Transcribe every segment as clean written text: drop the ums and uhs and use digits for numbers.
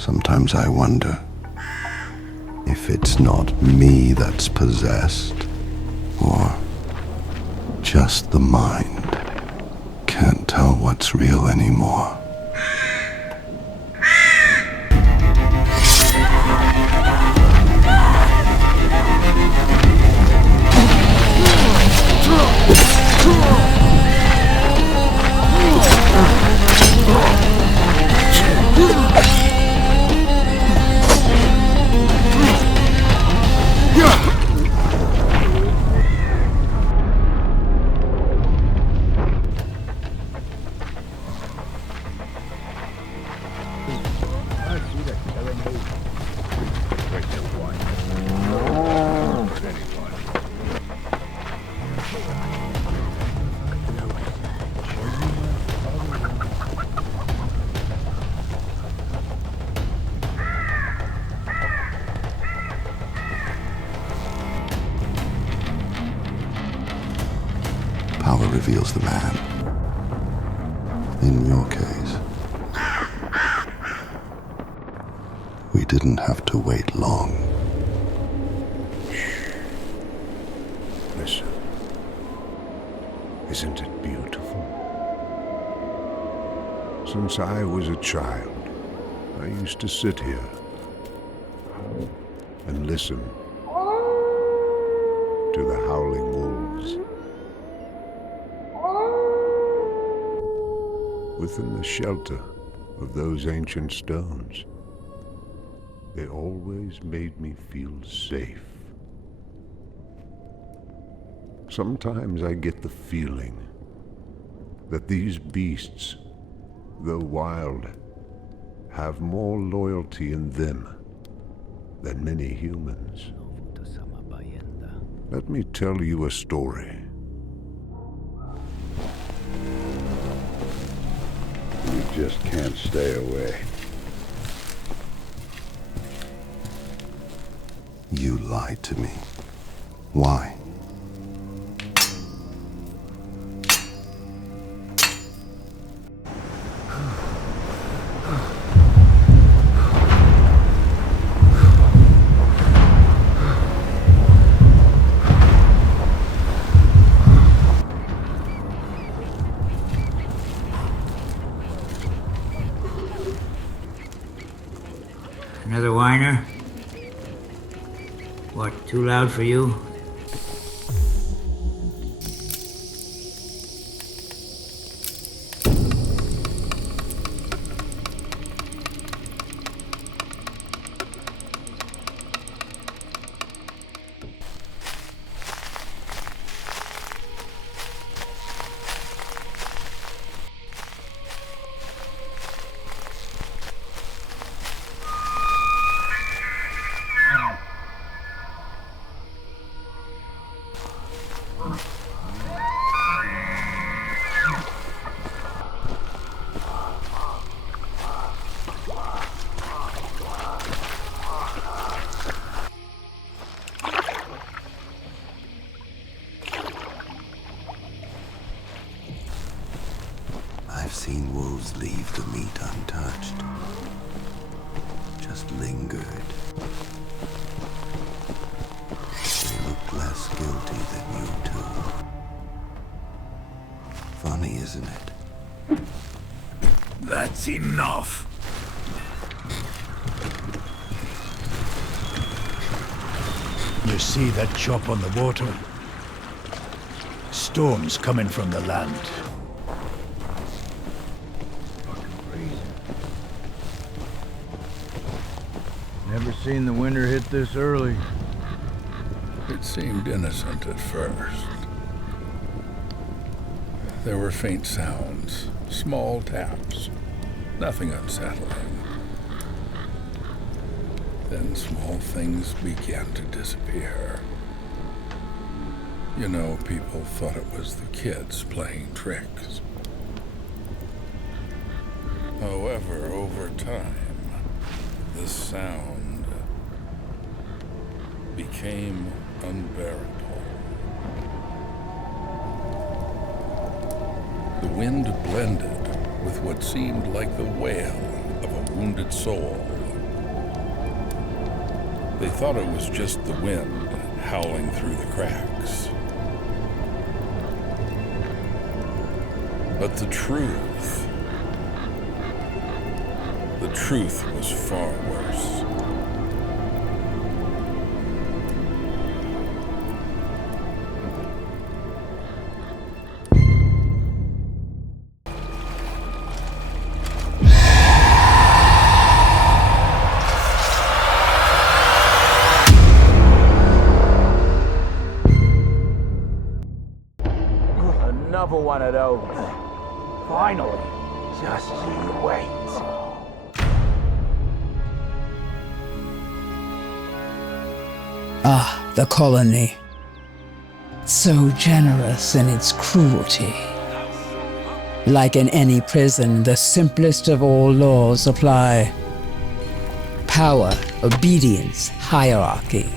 Sometimes I wonder if it's not me that's possessed, or just the mind. Can't tell what's real anymore. Power reveals the man. In your case, we didn't have to wait long. Listen. Isn't it beautiful? Since I was a child, I used to sit here and listen to the howling wolves. Within the shelter of those ancient stones, they always made me feel safe. Sometimes I get the feeling that these beasts, though wild, have more loyalty in them than many humans. Let me tell you a story. You just can't stay away. You lied to me. Why? Another whiner? What, too loud for you? I've seen wolves leave the meat untouched. Just lingered. They looked less guilty than you two. Funny, isn't it? That's enough. You see that chop on the water? Storm's coming from the land. Never seen the winter hit this early. It seemed innocent at first. There were faint sounds, small taps, nothing unsettling. Then small things began to disappear. You know, people thought it was the kids playing tricks. However, over time, the sound became unbearable. The wind blended with what seemed like the wail of a wounded soul. They thought it was just the wind howling through the cracks. But the truth was far worse. Another one of those. Finally. Just you wait. Ah, the colony. So generous in its cruelty. Like in any prison, the simplest of all laws apply. Power, obedience, hierarchy.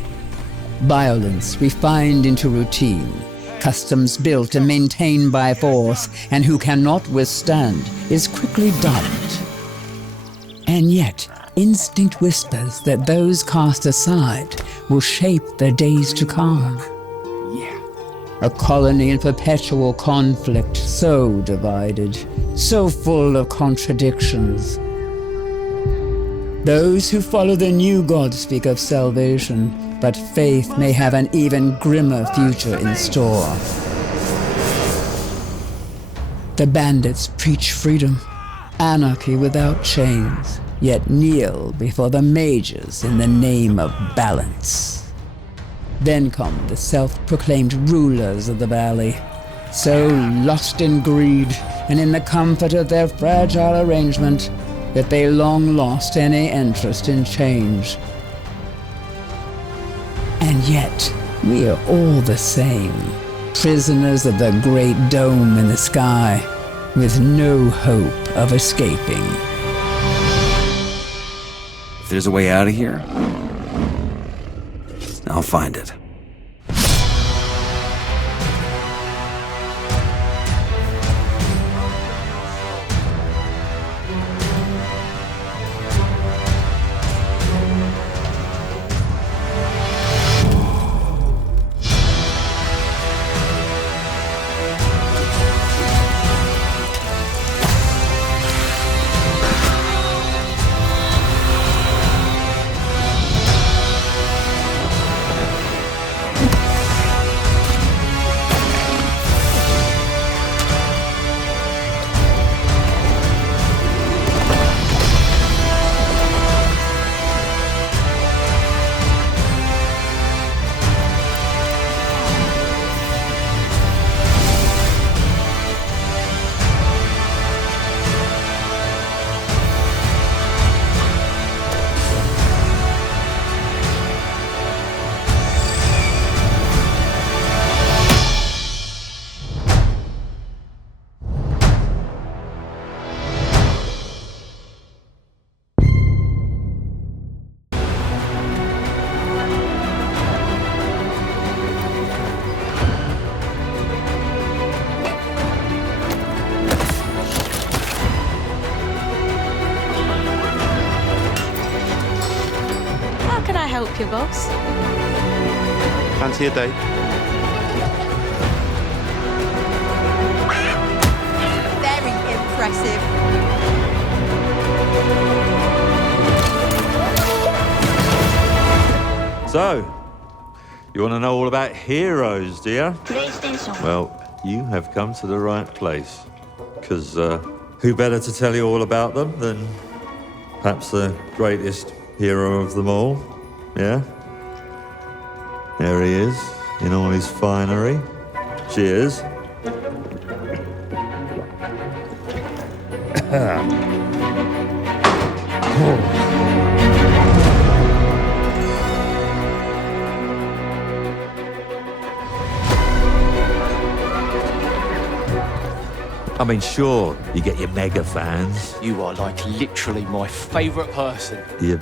Violence refined into routine. Customs built and maintained by force, and who cannot withstand is quickly dumped. And yet, instinct whispers that those cast aside will shape their days to come. A colony in perpetual conflict, so divided, so full of contradictions. Those who follow the new god speak of salvation, but faith may have an even grimmer future in store. The bandits preach freedom, anarchy without chains, yet kneel before the mages in the name of balance. Then come the self-proclaimed rulers of the valley, so lost in greed and in the comfort of their fragile arrangement that they long lost any interest in change. And yet, we are all the same, prisoners of the great dome in the sky, with no hope of escaping. If there's a way out of here, I'll find it. Help you, boss. Fancy a date? Very impressive. So, you want to know all about heroes, do you? PlayStation. Well, you have come to the right place. Because who better to tell you all about them than perhaps the greatest hero of them all? Yeah? There he is, in all his finery. Cheers. I mean, sure, you get your mega fans, You are like literally my favourite person. your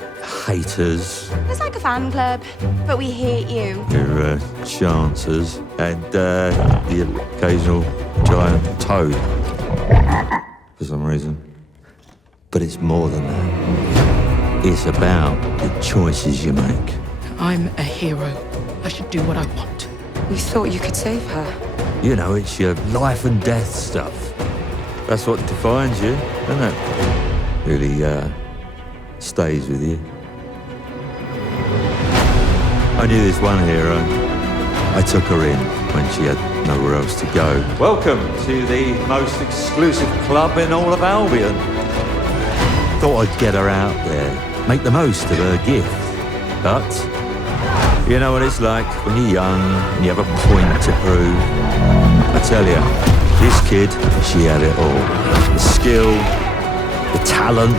haters, It's like a fan club, but we hate you. your chancers, and the occasional giant toad, for some reason. But it's more than that. It's about the choices you make. I'm a hero. I should do what I want. We thought you could save her. You know, it's your life and death stuff. That's what defines you, isn't it? Really, stays with you. I knew this one hero. I took her in when she had nowhere else to go. Welcome to the most exclusive club in all of Albion. Thought I'd get her out there, make the most of her gift. But, you know what it's like when you're young and you have a point to prove. I tell you, this kid, she had it all. The skill, the talent,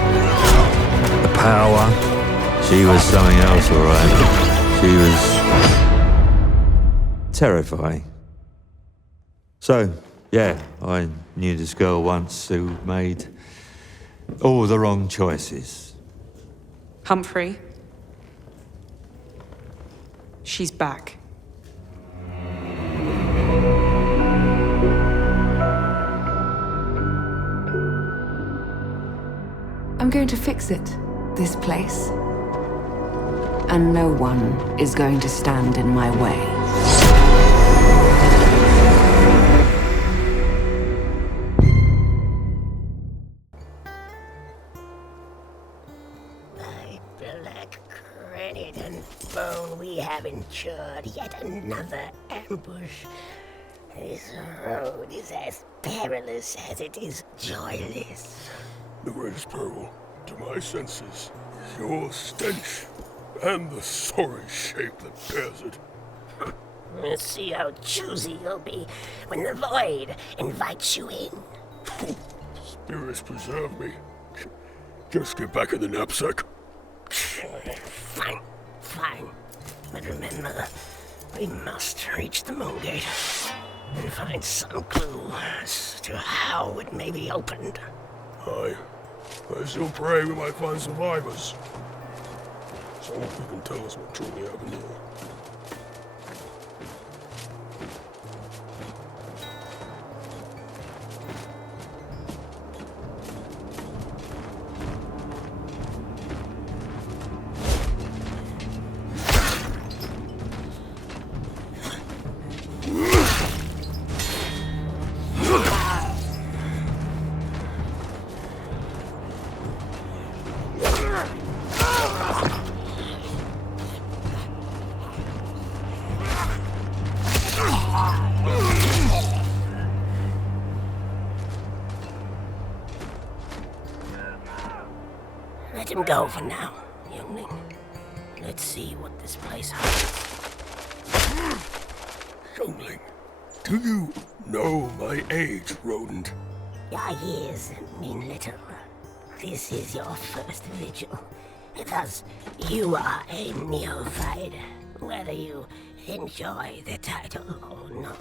the power. She was something else, all right. She was terrifying. So, yeah, I knew this girl once who made all the wrong choices. Humphrey. She's back. I'm going to fix it, this place. And no one is going to stand in my way. By black granite and bone, we have endured yet another ambush. This road is as perilous as it is joyless. The greatest peril, to my senses, is your stench, and the sorry shape that bears it. Let's see how choosy you'll be when the void invites you in. Spirits preserve me. Just get back in the knapsack. Fine, fine. But remember, we must reach the moon gate and find some clue as to how it may be opened. Aye. I still pray we might find survivors. Someone who can tell us what truly happened here. Let him go for now, youngling. Let's see what this place holds. Youngling, do you know my age, rodent? Your years mean little. This is your first vigil. Thus, you are a neophyte, whether you enjoy the title or not.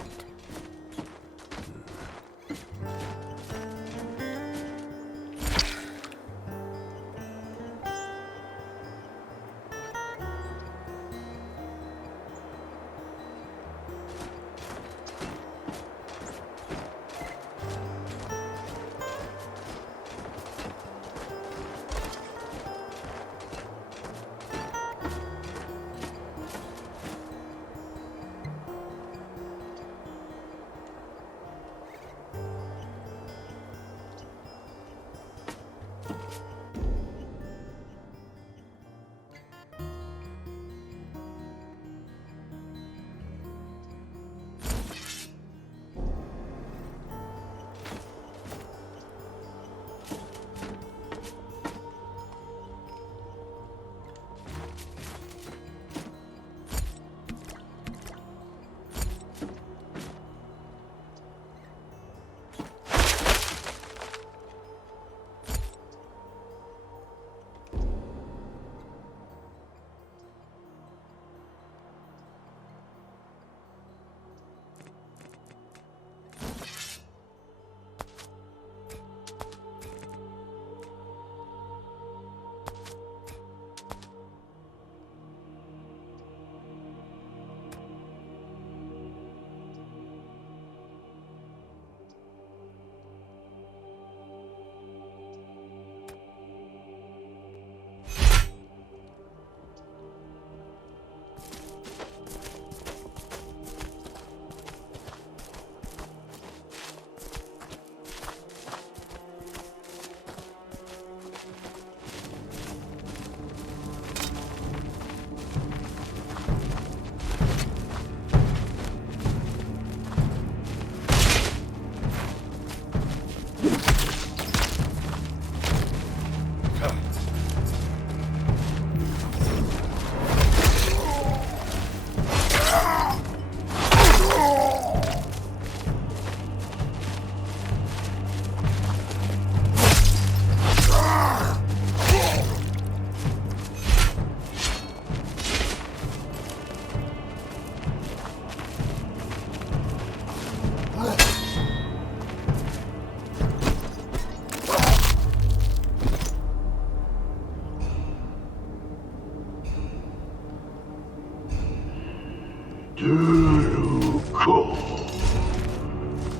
들고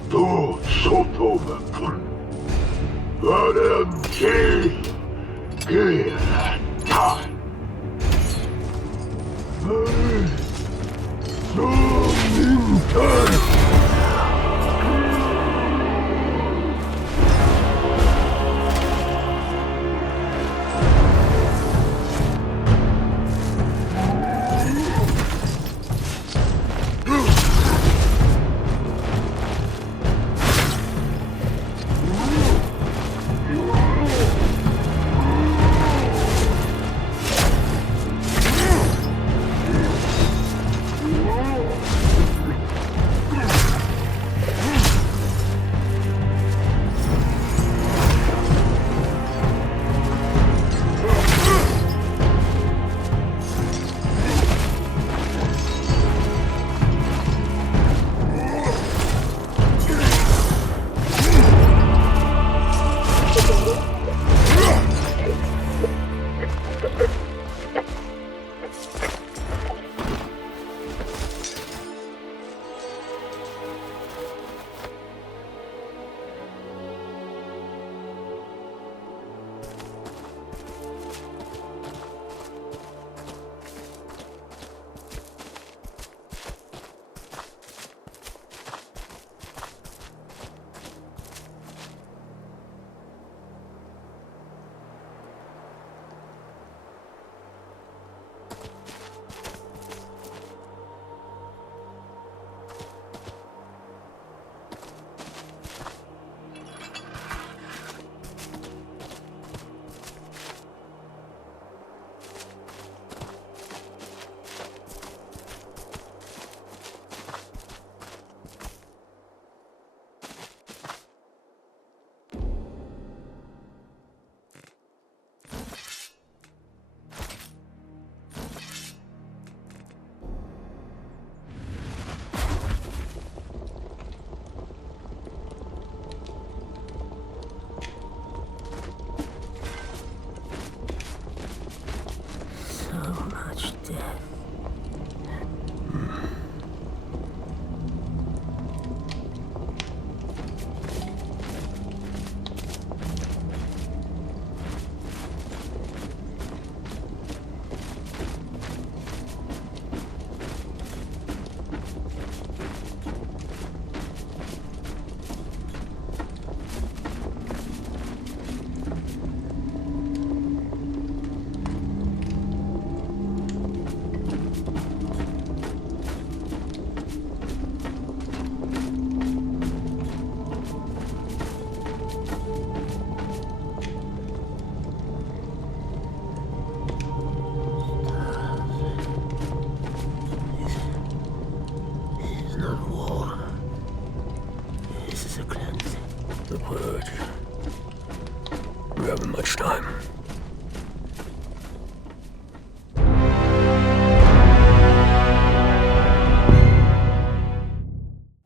또 소토마군 바람기 그다 소민탄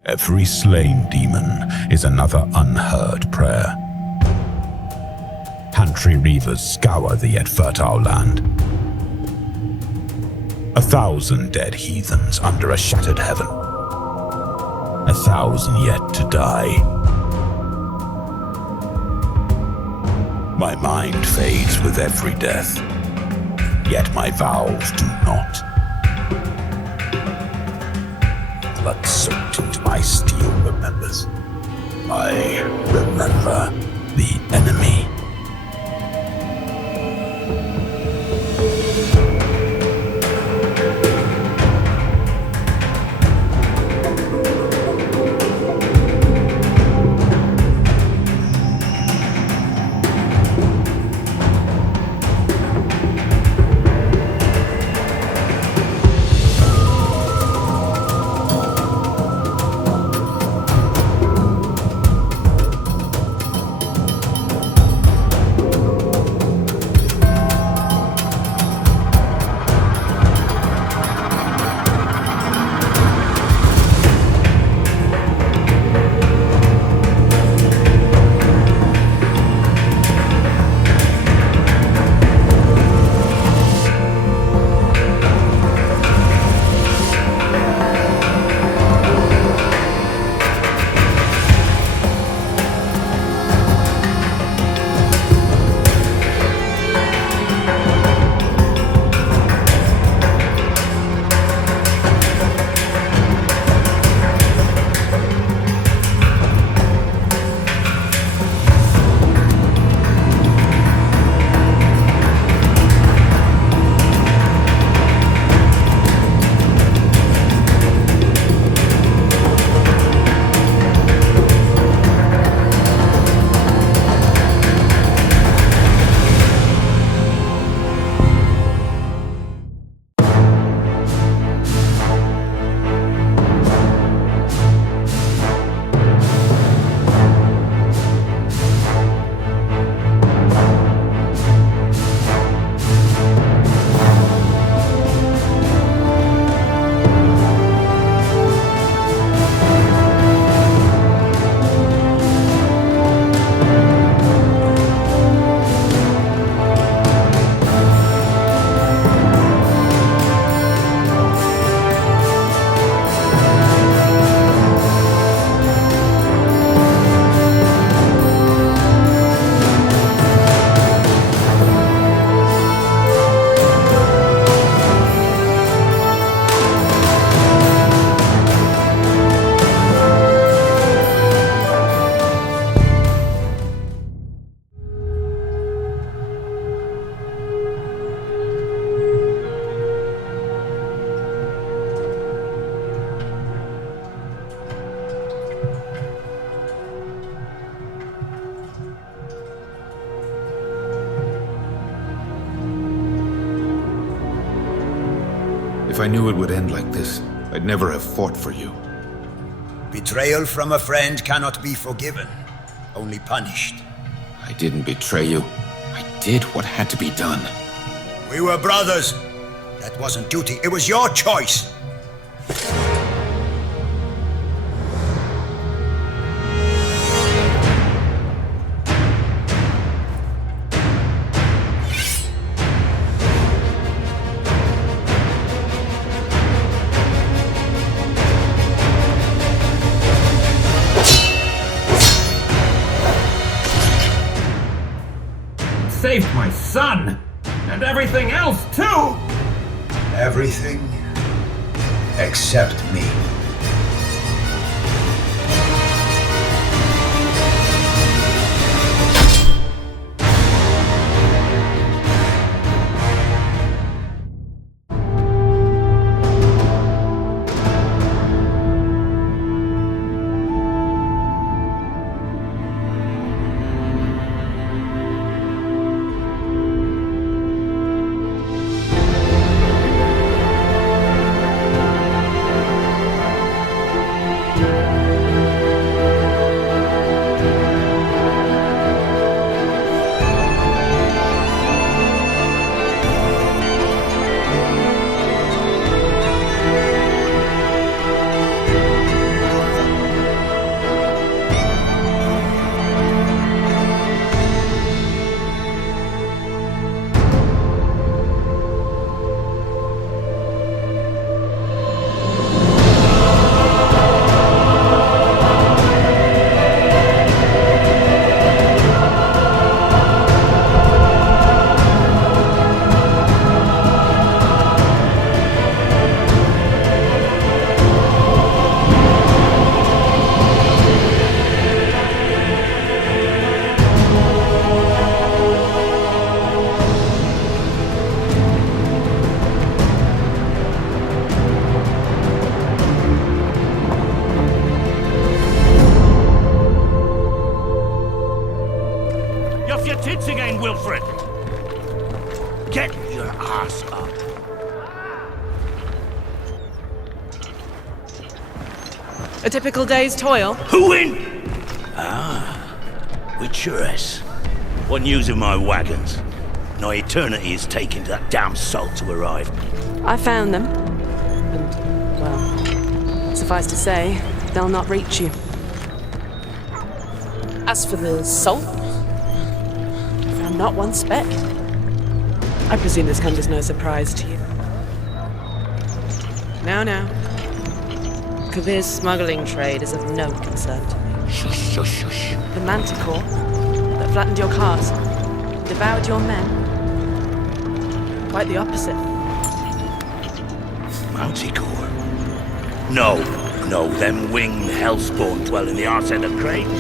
Every slain demon is another unheard prayer. Pantry reavers scour the yet fertile land. 1,000 dead heathens under a shattered heaven. 1,000 yet to die. My mind fades with every death, yet my vows do not. Blood soaked into my steel remembers. I remember the enemy. If I knew it would end like this, I'd never have fought for you. Betrayal from a friend cannot be forgiven, only punished. I didn't betray you. I did what had to be done. We were brothers. That wasn't duty, it was your choice. Saved my son! And everything else, too! Everything except me. A typical day's toil. Who in? Witcheress. What news of my wagons? No eternity is taking that damn salt to arrive. I found them. And, well, suffice to say, they'll not reach you. As for the salt, I found not one speck. I presume this comes as no surprise to you. Now. Kavir's smuggling trade is of no concern to me. Shush, shush, shush. The manticore that flattened your caste, devoured your men. Quite the opposite. Manticore? No, them winged hellspawn dwell in the arse end of Crane.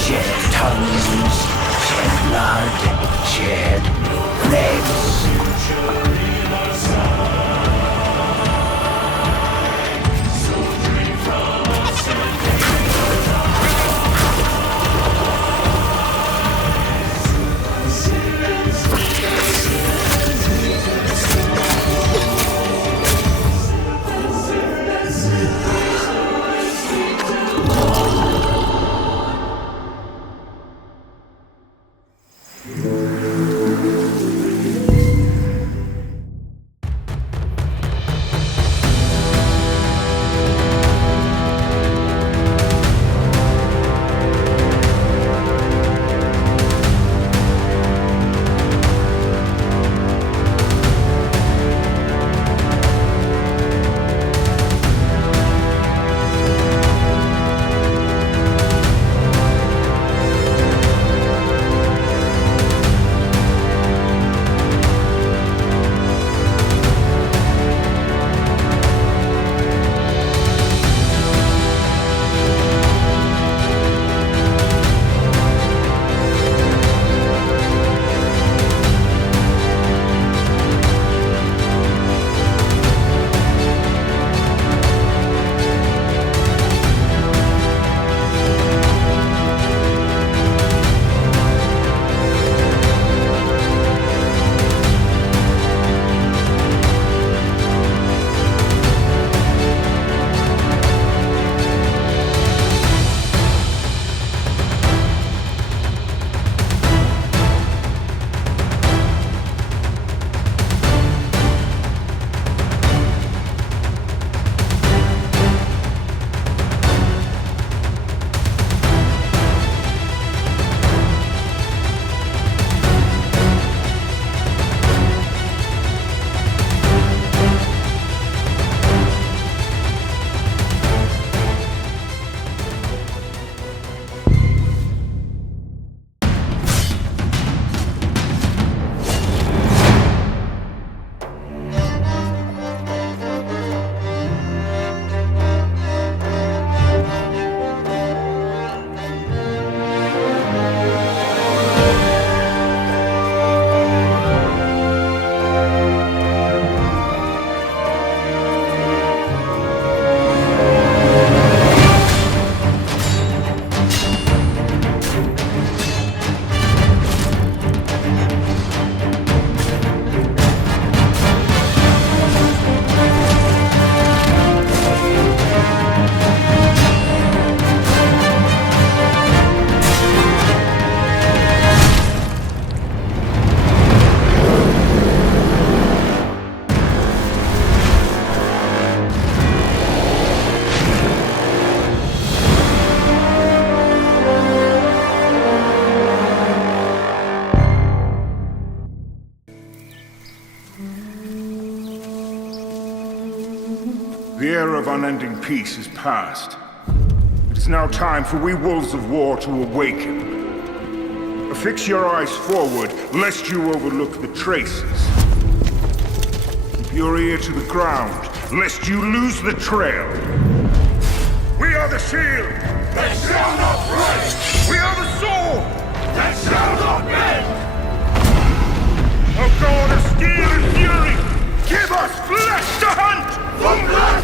Shed tongues, shed blood, shed of unending peace is past. It is now time for we wolves of war to awaken. Affix your eyes forward, lest you overlook the traces. Keep your ear to the ground, lest you lose the trail. We are the shield that shall not break! We are the sword that shall not bend! O God of steel and fury, give us flesh to hunt! From blood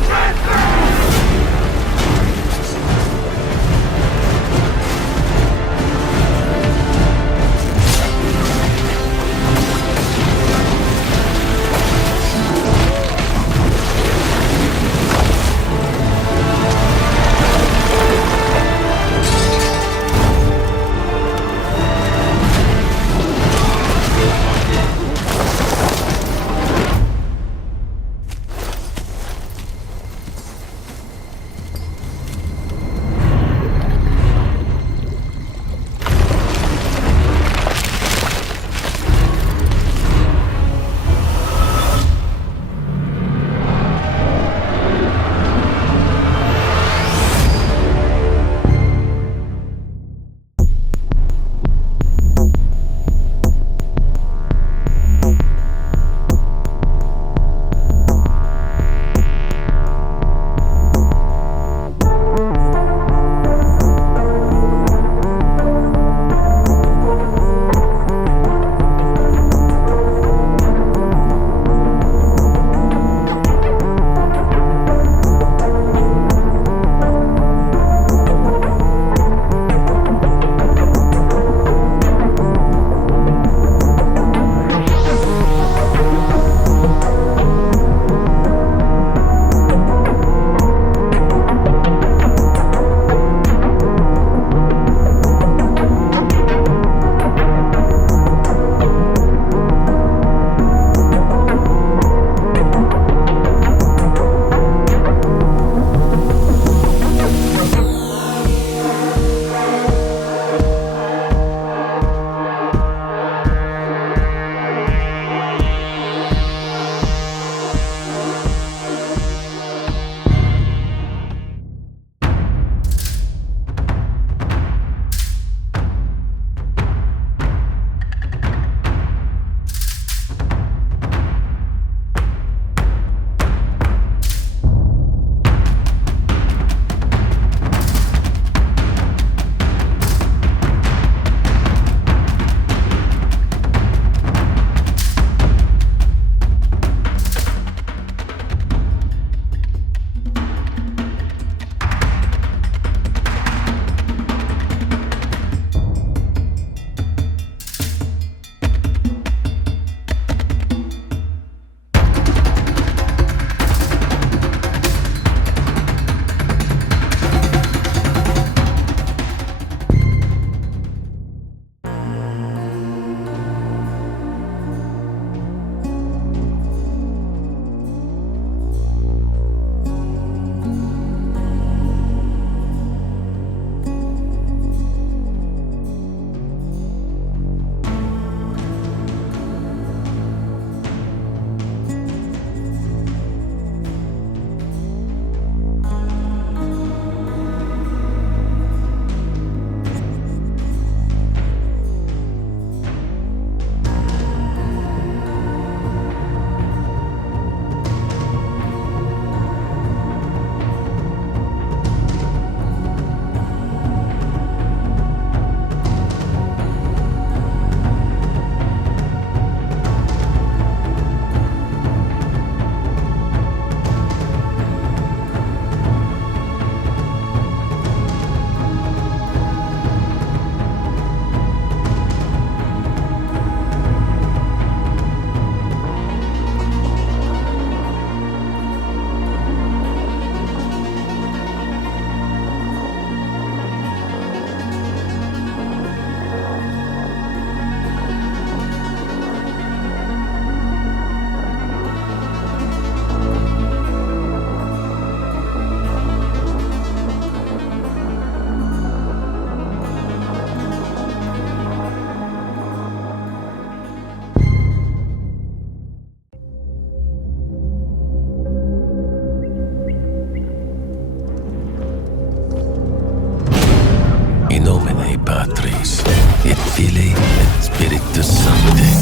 Fili et Spiritus Sancti.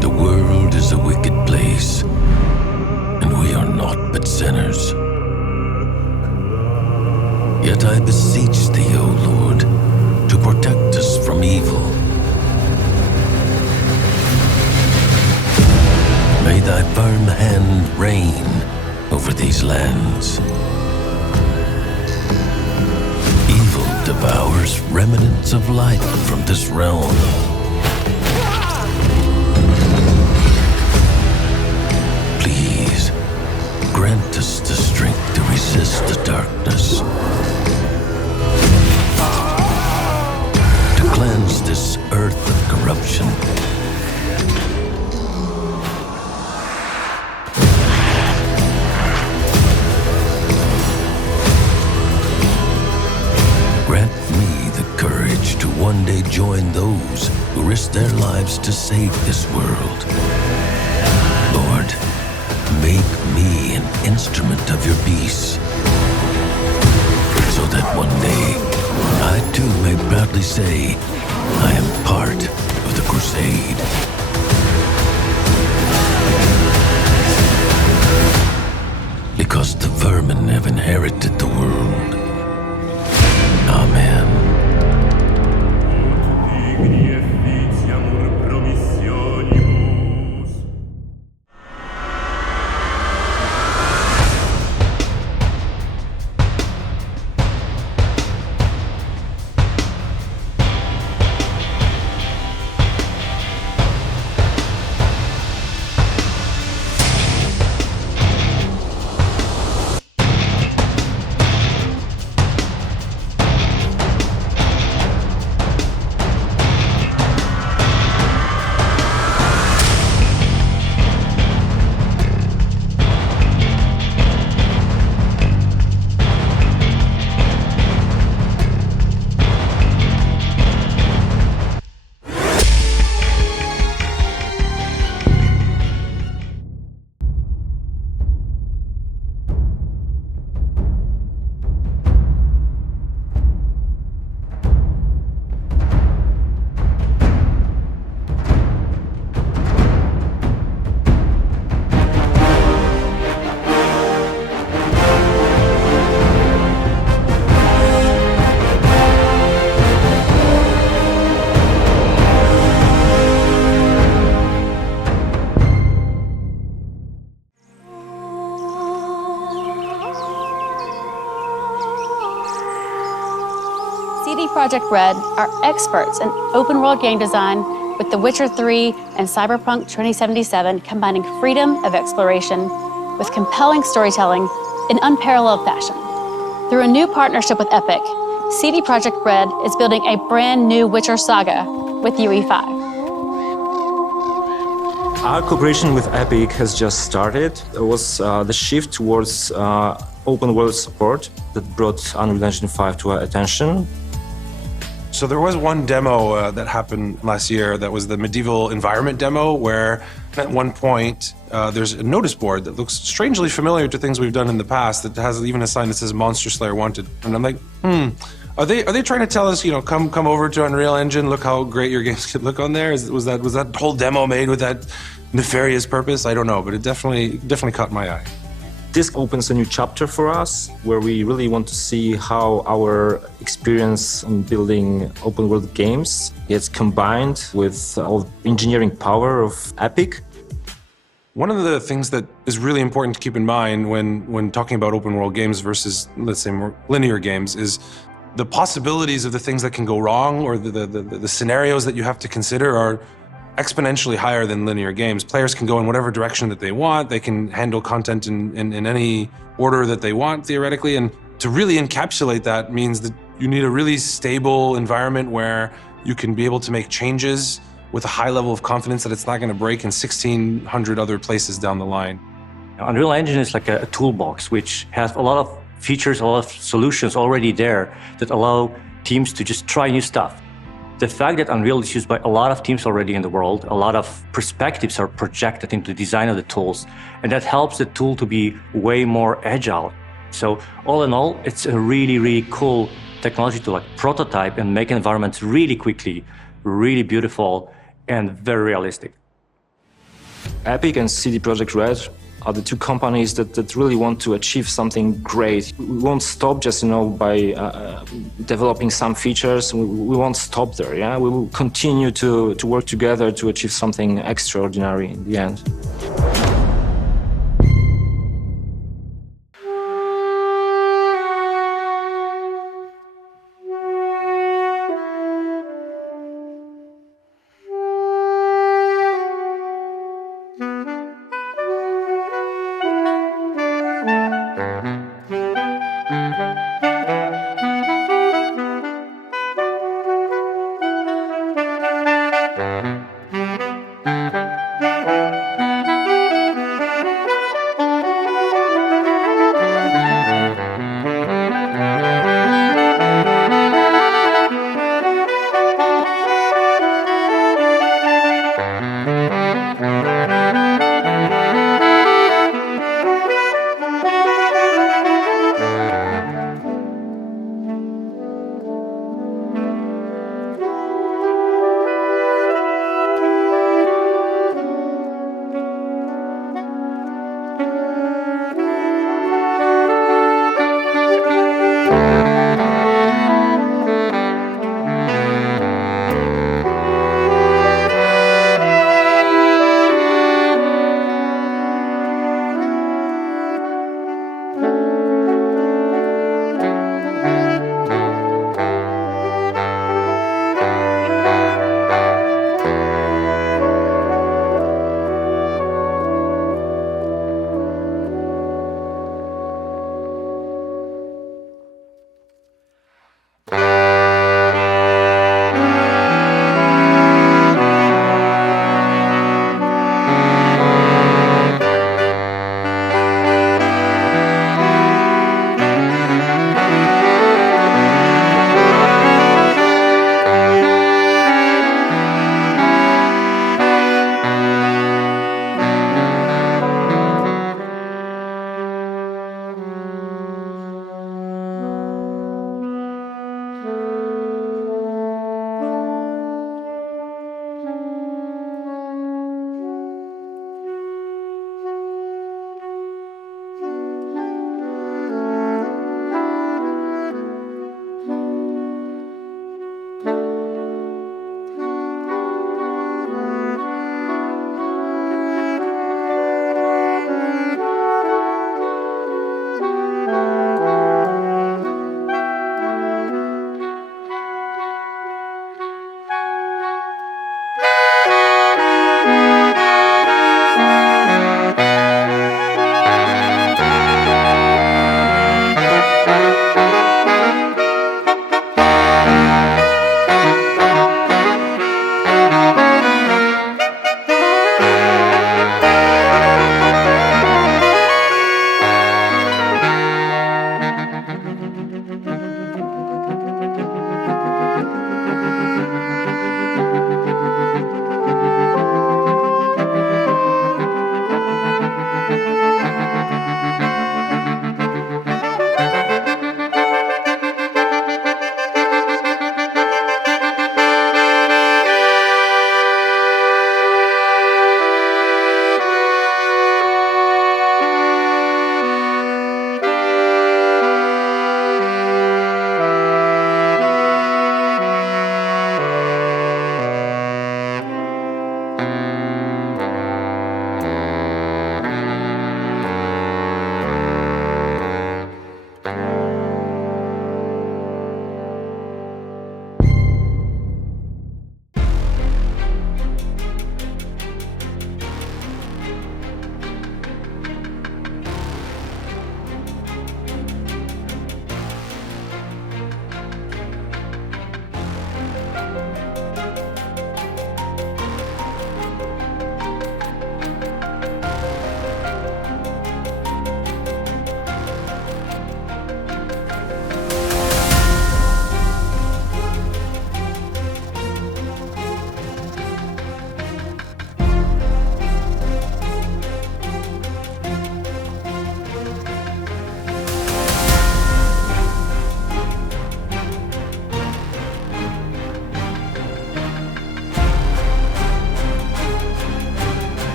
The world is a wicked place, and we are naught but sinners. Yet I beseech thee, O Lord, to protect us from evil. May thy firm hand reign over these lands. Evil devours remnants of light from this realm. Please, grant us the strength to resist the darkness. To cleanse this earth of corruption. Grant me the courage to one day join those who risk their lives to save this world. Lord, make me an instrument of your peace, so that one day I too may proudly say I am part of the crusade. Because the vermin have inherited the world. Amen. CD Projekt Red are experts in open-world game design with The Witcher 3 and Cyberpunk 2077 combining freedom of exploration with compelling storytelling in unparalleled fashion. Through a new partnership with Epic, CD Projekt Red is building a brand new Witcher saga with UE5. Our cooperation with Epic has just started. It was the shift towards open world support that brought Unreal Engine 5 to our attention. So there was one demo that happened last year that was the medieval environment demo, where at one point there's a notice board that looks strangely familiar to things we've done in the past that has even a sign that says Monster Slayer Wanted. And I'm like, are they trying to tell us, come over to Unreal Engine, look how great your games could look on there? Was that whole demo made with that nefarious purpose? I don't know, but it definitely caught my eye. This opens a new chapter for us where we really want to see how our experience in building open world games gets combined with all the engineering power of Epic. One of the things that is really important to keep in mind when talking about open world games versus, let's say, more linear games is the possibilities of the things that can go wrong, or the scenarios that you have to consider are exponentially higher than linear games. Players can go in whatever direction that they want. They can handle content in any order that they want, theoretically. And to really encapsulate that means that you need a really stable environment where you can be able to make changes with a high level of confidence that it's not going to break in 1,600 other places down the line. Unreal Engine is like a toolbox which has a lot of features, a lot of solutions already there that allow teams to just try new stuff. The fact that Unreal is used by a lot of teams already in the world, a lot of perspectives are projected into the design of the tools, and that helps the tool to be way more agile. So all in all, it's a really, really cool technology to like prototype and make environments really quickly, really beautiful, and very realistic. Epic and CD Projekt Red are the two companies that really want to achieve something great. We won't stop just, by developing some features. We won't stop there, yeah? We will continue to work together to achieve something extraordinary in the end.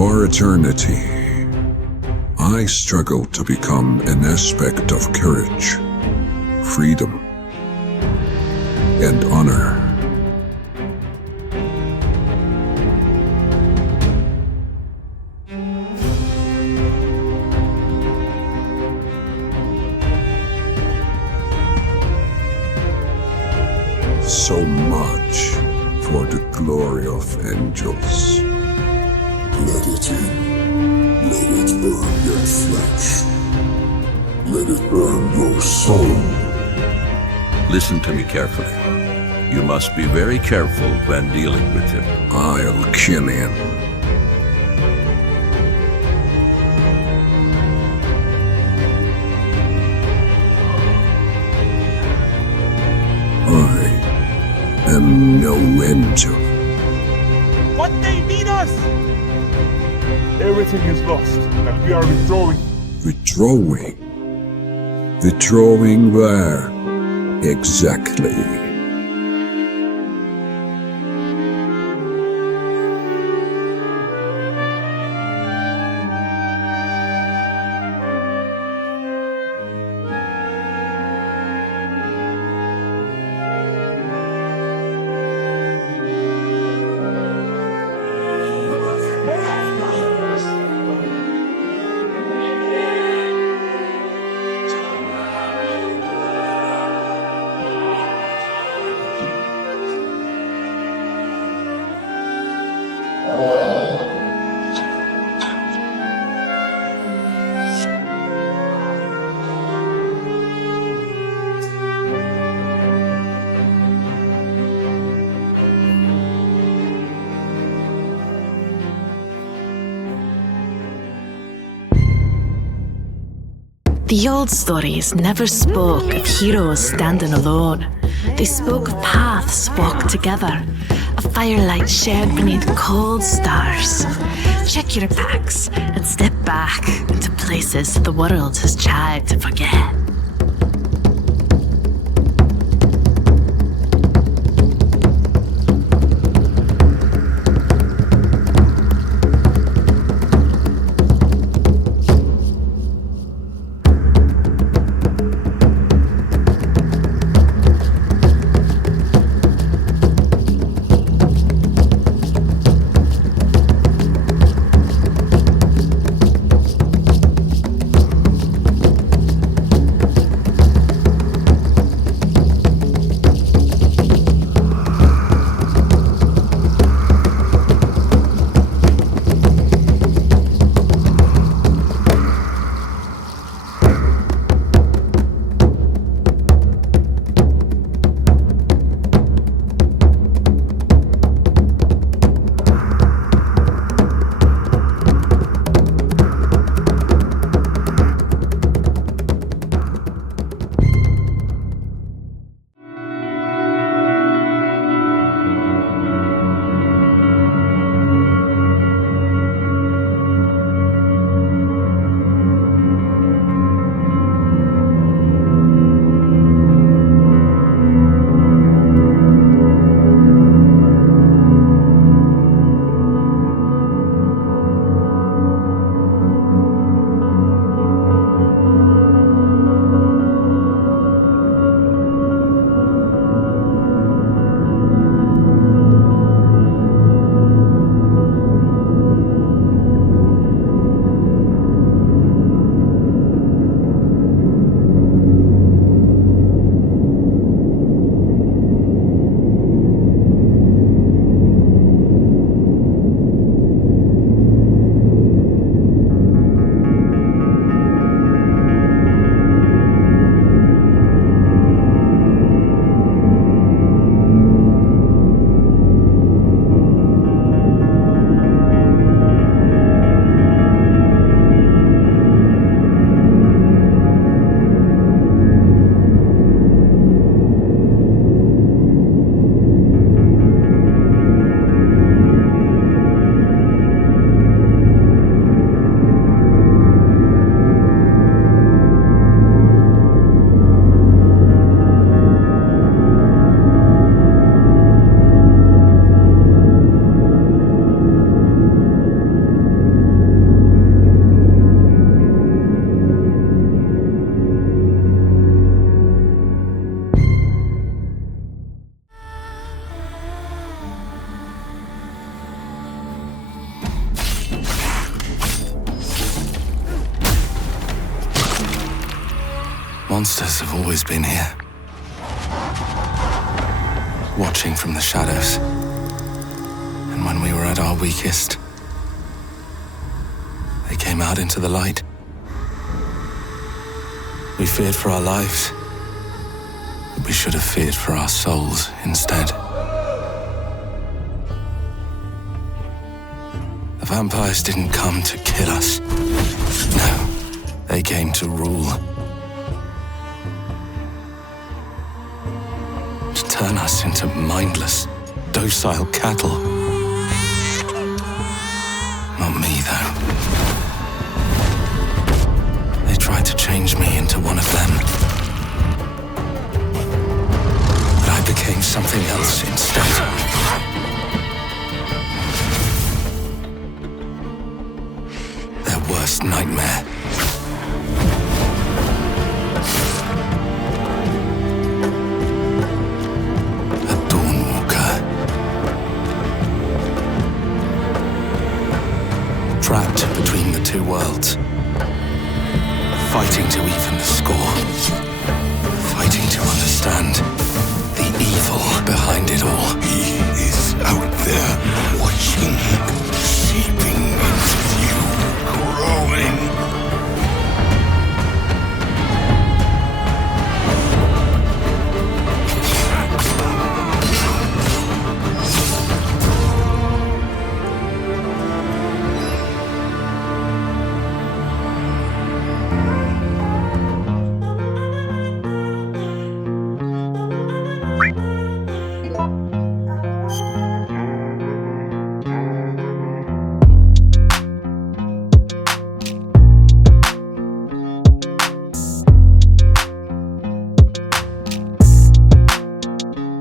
For eternity, I struggled to become an aspect of courage, freedom, and honor. So much for the glory of angels. Let it in. Let it burn your flesh. Let it burn your soul. Listen to me carefully. You must be very careful when dealing with him. I'll kill him. I am no angel. What they need us? Everything is lost, and we are withdrawing. Withdrawing? Withdrawing where? Exactly. The old stories never spoke of heroes standing alone. They spoke of paths walked together, a firelight shared beneath cold stars. Check your packs and step back into places the world has tried to forget. monsters have always been here, watching from the shadows. And when we were at our weakest, they came out into the light. We feared for our lives, but we should have feared for our souls instead. The vampires didn't come to kill us. No, they came to rule. To turn us into mindless, docile cattle. Not me, though. They tried to change me into one of them. But I became something else instead. Their worst nightmare. A Dawnwalker. Trapped between the two worlds. Fighting to even the score. Fighting to understand the evil behind it all. He is out there watching